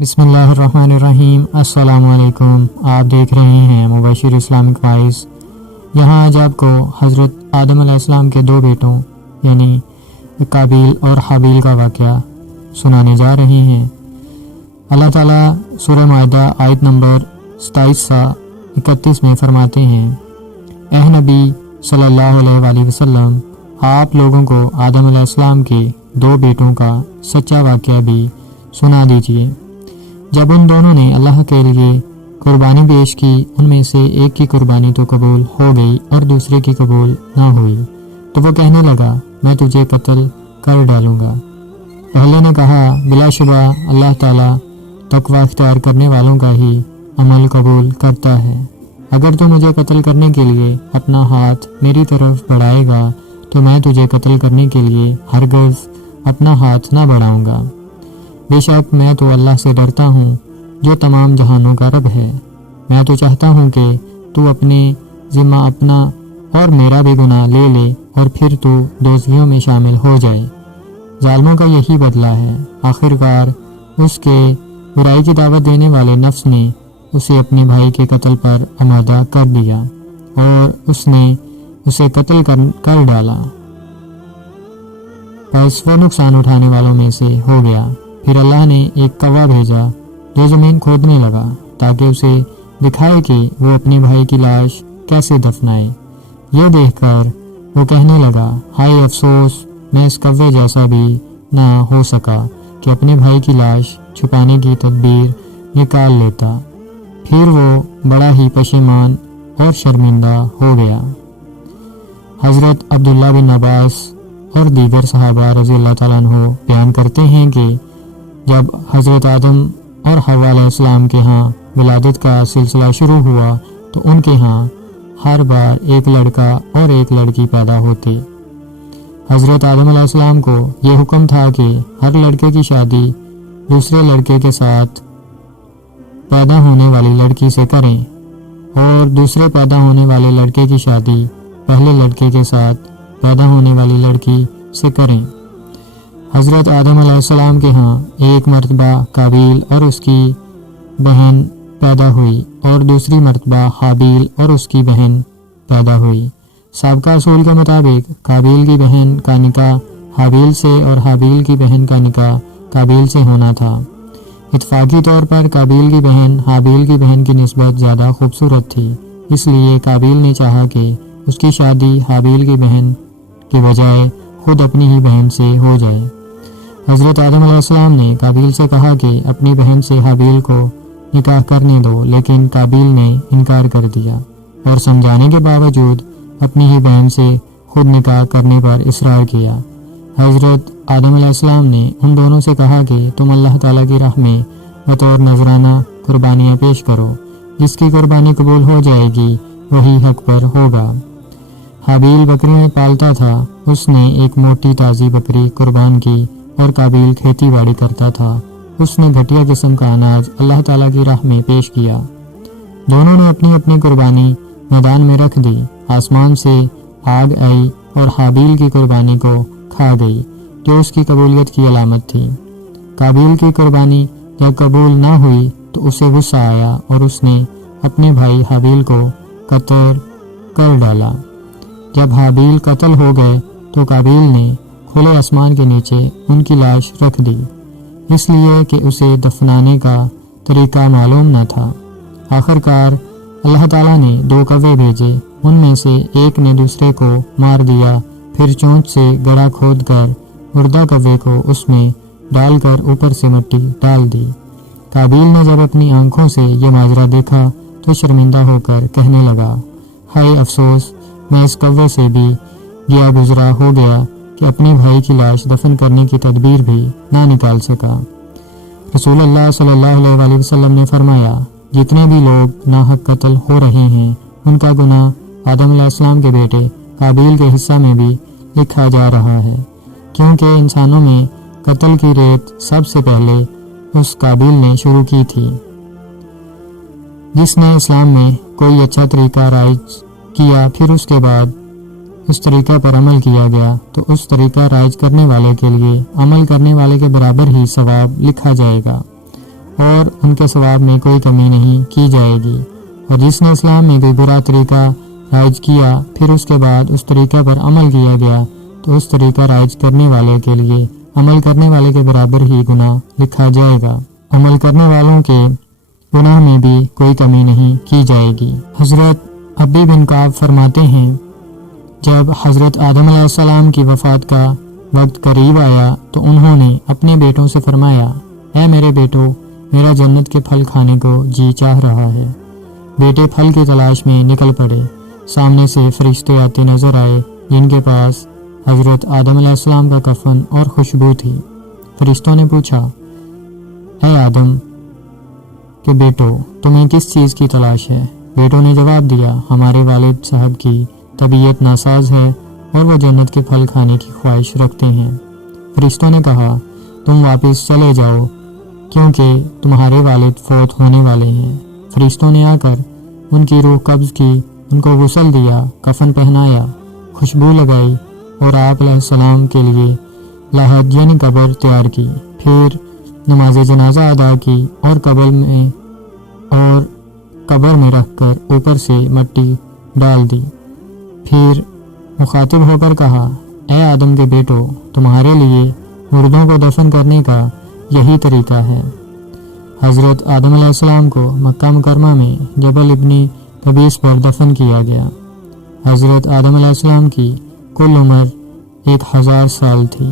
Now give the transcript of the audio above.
بسم اللہ الرحمن الرحیم۔ السلام علیکم۔ آپ دیکھ رہے ہیں مبشر اسلامک وائس۔ یہاں آج آپ کو حضرت آدم علیہ السلام کے دو بیٹوں یعنی قابیل اور حابیل کا واقعہ سنانے جا رہے ہیں۔ اللہ تعالیٰ سورہ مائدہ آیت نمبر 27 سے 31 میں فرماتے ہیں، اے نبی صلی اللہ علیہ وآلہ وسلم، آپ لوگوں کو آدم علیہ السلام کے دو بیٹوں کا سچا واقعہ بھی سنا دیجیے۔ جب ان دونوں نے اللہ کے لیے قربانی پیش کی، ان میں سے ایک کی قربانی تو قبول ہو گئی اور دوسرے کی قبول نہ ہوئی، تو وہ کہنے لگا، میں تجھے قتل کر ڈالوں گا۔ پہلے نے کہا، بلا شبہ اللہ تعالیٰ تقوی اختیار کرنے والوں کا ہی عمل قبول کرتا ہے۔ اگر تو مجھے قتل کرنے کے لیے اپنا ہاتھ میری طرف بڑھائے گا تو میں تجھے قتل کرنے کے لیے ہرگز اپنا ہاتھ نہ بڑھاؤں گا۔ بے شک میں تو اللہ سے ڈرتا ہوں جو تمام جہانوں کا رب ہے۔ میں تو چاہتا ہوں کہ تو اپنے ذمہ اپنا اور میرا بھی گناہ لے لے اور پھر تو دوزخیوں میں شامل ہو جائے۔ ظالموں کا یہی بدلہ ہے۔ آخر کار اس کے برائی کی دعوت دینے والے نفس نے اسے اپنے بھائی کے قتل پر آمادہ کر دیا اور اس نے اسے قتل کر ڈالا، بس وہ نقصان اٹھانے والوں میں سے ہو گیا۔ پھر اللہ نے ایک کوا بھیجا جو زمین کھودنے لگا تاکہ اسے دکھائے کہ وہ اپنے بھائی کی لاش کیسے دفنائے۔ یہ دیکھ کر وہ کہنے لگا، ہائے افسوس، میں اس کوے جیسا بھی نہ ہو سکا کہ اپنے بھائی کی لاش چھپانے کی تدبیر نکال لیتا۔ پھر وہ بڑا ہی پشیمان اور شرمندہ ہو گیا۔ حضرت عبداللہ بن عباس اور دیگر صحابہ رضی اللہ تعالیٰ عنہ بیان کرتے ہیں کہ جب حضرت آدم اور حوا علیہ السلام کے ہاں ولادت کا سلسلہ شروع ہوا تو ان کے ہاں ہر بار ایک لڑکا اور ایک لڑکی پیدا ہوتے۔ حضرت آدم علیہ السلام کو یہ حکم تھا کہ ہر لڑکے کی شادی دوسرے لڑکے کے ساتھ پیدا ہونے والی لڑکی سے کریں اور دوسرے پیدا ہونے والے لڑکے کی شادی پہلے لڑکے کے ساتھ پیدا ہونے والی لڑکی سے کریں۔ حضرت آدم علیہ السلام کے ہاں ایک مرتبہ قابیل اور اس کی بہن پیدا ہوئی اور دوسری مرتبہ حابیل اور اس کی بہن پیدا ہوئی۔ سابقہ اصول کے مطابق قابیل کی بہن کا نکاح حابیل سے اور حابیل کی بہن کا نکاح قابیل سے ہونا تھا۔ اتفاقی طور پر قابیل کی بہن حابیل کی بہن کی نسبت زیادہ خوبصورت تھی، اس لیے قابیل نے چاہا کہ اس کی شادی حابیل کی بہن کے بجائے خود اپنی ہی بہن سے ہو جائے۔ حضرت آدم علیہ السلام نے قابیل سے کہا کہ اپنی بہن سے حابیل کو نکاح کرنے دو، لیکن قابیل نے انکار کر دیا اور سمجھانے کے باوجود اپنی ہی بہن سے خود نکاح کرنے پر اصرار کیا۔ حضرت آدم علیہ السلام نے ان دونوں سے کہا کہ تم اللہ تعالیٰ کی راہ میں بطور نذرانہ قربانیاں پیش کرو، جس کی قربانی قبول ہو جائے گی وہی حق پر ہوگا۔ حابیل بکریاں پالتا تھا، اس نے ایک موٹی تازی بکری قربان کی اور قابیل کھیتی باڑی کرتا تھا، اس نے گھٹیا قسم کا اناج اللہ تعالیٰ کی راہ میں پیش کیا۔ دونوں نے اپنی اپنی قربانی میدان میں رکھ دی۔ آسمان سے آگ آئی اور حابیل کی قربانی کو کھا گئی جو اس کی قبولیت کی علامت تھی۔ قابیل کی قربانی جب قبول نہ ہوئی تو اسے غصہ آیا اور اس نے اپنے بھائی حابیل کو قتل کر ڈالا۔ جب حابیل قتل ہو گئے تو قابیل نے کھلے آسمان کے نیچے ان کی لاش رکھ دی، اس لیے کہ اسے دفنانے کا طریقہ معلوم نہ تھا۔ آخر کار اللہ تعالیٰ نے دو کوے بھیجے، ان میں سے ایک نے دوسرے کو مار دیا، پھر چونچ سے گڑھا کھود کر مردہ کوے کو اس میں ڈال کر اوپر سے مٹی ڈال دی۔ قابیل نے جب اپنی آنکھوں سے یہ ماجرا دیکھا تو شرمندہ ہو کر کہنے لگا، ہائے افسوس، میں اس کوے سے بھی گیا گزرا ہو گیا کہ اپنے بھائی کی لاش دفن کرنے کی تدبیر بھی نہ نکال سکا۔ رسول اللہ صلی اللہ علیہ وآلہ وسلم نے فرمایا، جتنے بھی لوگ ناحق قتل ہو رہے ہیں ان کا گناہ آدم علیہ السلام کے بیٹے قابیل کے حصہ میں بھی لکھا جا رہا ہے، کیونکہ انسانوں میں قتل کی ریت سب سے پہلے اس قابیل نے شروع کی تھی۔ جس نے اسلام میں کوئی اچھا طریقہ رائج کیا، پھر اس کے بعد اس طریقہ پر عمل کیا گیا تو اس طریقہ رائج کرنے والے کے لیے عمل کرنے والے کے برابر ہی ثواب لکھا جائے گا۔ اور ان کے ثواب میں کوئی کمی نہیں کی جائے گی۔ اور جس نے اسلام میں کوئی برا طریقہ رائج کیا پھر اس کے بعد اس طریقہ پر عمل کیا گیا تو اس طریقہ رائج کرنے والے کے لیے عمل کرنے والے کے برابر ہی گناہ لکھا جائے گا۔ عمل کرنے والوں کے گناہ میں بھی کوئی کمی نہیں کی جائے گی۔ حضرت ابی بن کعب فرماتے ہیں، جب حضرت آدم علیہ السلام کی وفات کا وقت قریب آیا تو انہوں نے اپنے بیٹوں سے فرمایا، اے میرے بیٹو، میرا جنت کے پھل کھانے کو جی چاہ رہا ہے۔ بیٹے پھل کی تلاش میں نکل پڑے۔ سامنے سے فرشتے آتے نظر آئے جن کے پاس حضرت آدم علیہ السلام کا کفن اور خوشبو تھی۔ فرشتوں نے پوچھا، اے آدم کہ بیٹو، تمہیں کس چیز کی تلاش ہے؟ بیٹوں نے جواب دیا، ہمارے والد صاحب کی طبیعت ناساز ہے اور وہ جنت کے پھل کھانے کی خواہش رکھتے ہیں۔ فرشتوں نے کہا، تم واپس چلے جاؤ کیونکہ تمہارے والد فوت ہونے والے ہیں۔ فرشتوں نے آ کر ان کی روح قبض کی، ان کو غسل دیا، کفن پہنایا، خوشبو لگائی اور آپ علیہ السلام کے لیے لاحد یعنی قبر تیار کی۔ پھر نماز جنازہ ادا کی اور قبر میں رکھ کر اوپر سے مٹی ڈال دی۔ پھر مخاطب ہو کر کہا، اے آدم کے بیٹو، تمہارے لیے مردوں کو دفن کرنے کا یہی طریقہ ہے۔ حضرت آدم علیہ السلام کو مکہ مکرمہ میں جبل ابن قبیس پر دفن کیا گیا۔ حضرت آدم علیہ السلام کی کل عمر 1000 سال تھی۔